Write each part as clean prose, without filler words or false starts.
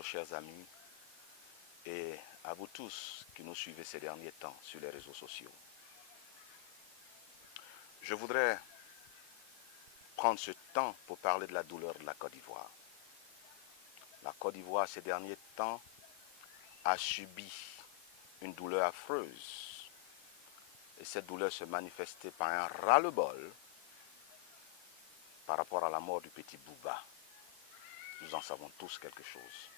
bonjour chers amis et à vous tous qui nous suivez ces derniers temps sur les réseaux sociaux. Je voudrais prendre ce temps pour parler de la douleur de la Côte d'Ivoire. La Côte d'Ivoire ces derniers temps a subi une douleur affreuse et cette douleur se manifestait par un ras-le-bol par rapport à la mort du petit Bouba. Nous en savons tous quelque chose.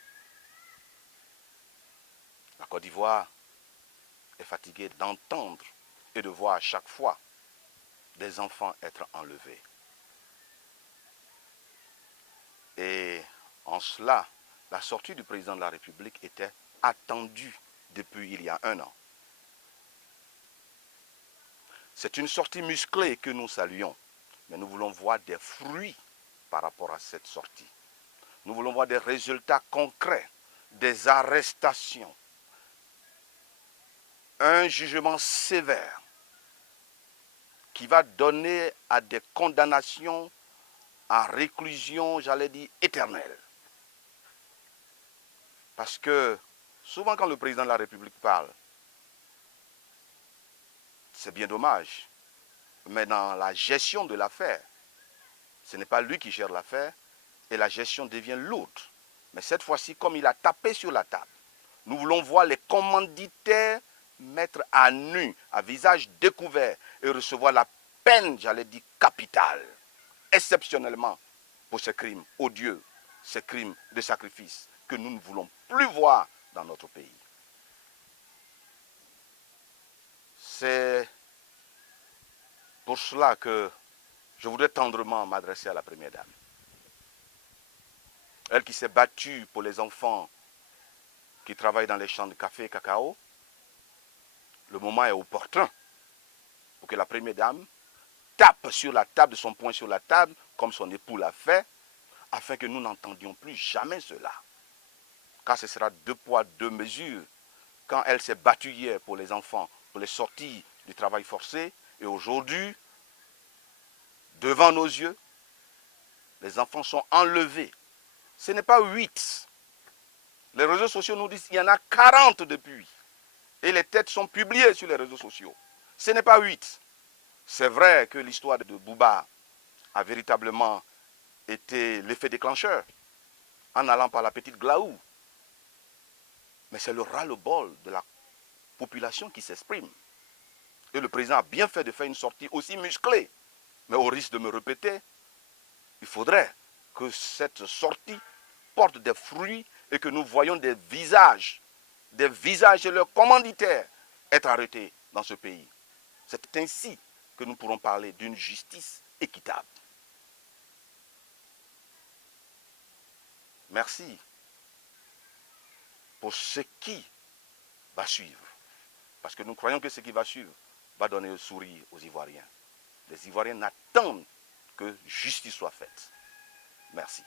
La Côte d'Ivoire est fatiguée d'entendre et de voir à chaque fois des enfants être enlevés. Et en cela, la sortie du président de la République était attendue depuis il y a un an. C'est une sortie musclée que nous saluons, mais nous voulons voir des fruits par rapport à cette sortie. Nous voulons voir des résultats concrets, des arrestations, un jugement sévère qui va donner à des condamnations à réclusion, j'allais dire, éternelle. Parce que souvent quand le président de la République parle, c'est bien dommage, mais dans la gestion de l'affaire, ce n'est pas lui qui gère l'affaire et la gestion devient lourde. Mais cette fois-ci, comme il a tapé sur la table, nous voulons voir les commanditaires mettre à nu, à visage découvert et recevoir la peine, j'allais dire, capitale, exceptionnellement pour ces crimes odieux, ces crimes de sacrifice que nous ne voulons plus voir dans notre pays. C'est pour cela que je voudrais tendrement m'adresser à la Première Dame. Elle qui s'est battue pour les enfants qui travaillent dans les champs de café et cacao, le moment est opportun pour que la Première Dame tape sur la table, de son poing sur la table, comme son époux l'a fait, afin que nous n'entendions plus jamais cela. Car ce sera deux poids, deux mesures. Quand elle s'est battue hier pour les enfants, pour les sorties du travail forcé, et aujourd'hui, devant nos yeux, les enfants sont enlevés. Ce n'est pas 8. Les réseaux sociaux nous disent qu'il y en a 40 depuis. Et les têtes sont publiées sur les réseaux sociaux. Ce n'est pas 8. C'est vrai que l'histoire de Bouba a véritablement été l'effet déclencheur, en allant par la petite Glaou. Mais c'est le ras-le-bol de la population qui s'exprime. Et le président a bien fait de faire une sortie aussi musclée. Mais au risque de me répéter, il faudrait que cette sortie porte des fruits et que nous voyions des visages et leurs commanditaires être arrêtés dans ce pays. C'est ainsi que nous pourrons parler d'une justice équitable. Merci pour ce qui va suivre. Parce que nous croyons que ce qui va suivre va donner le sourire aux Ivoiriens. Les Ivoiriens n'attendent que justice soit faite. Merci.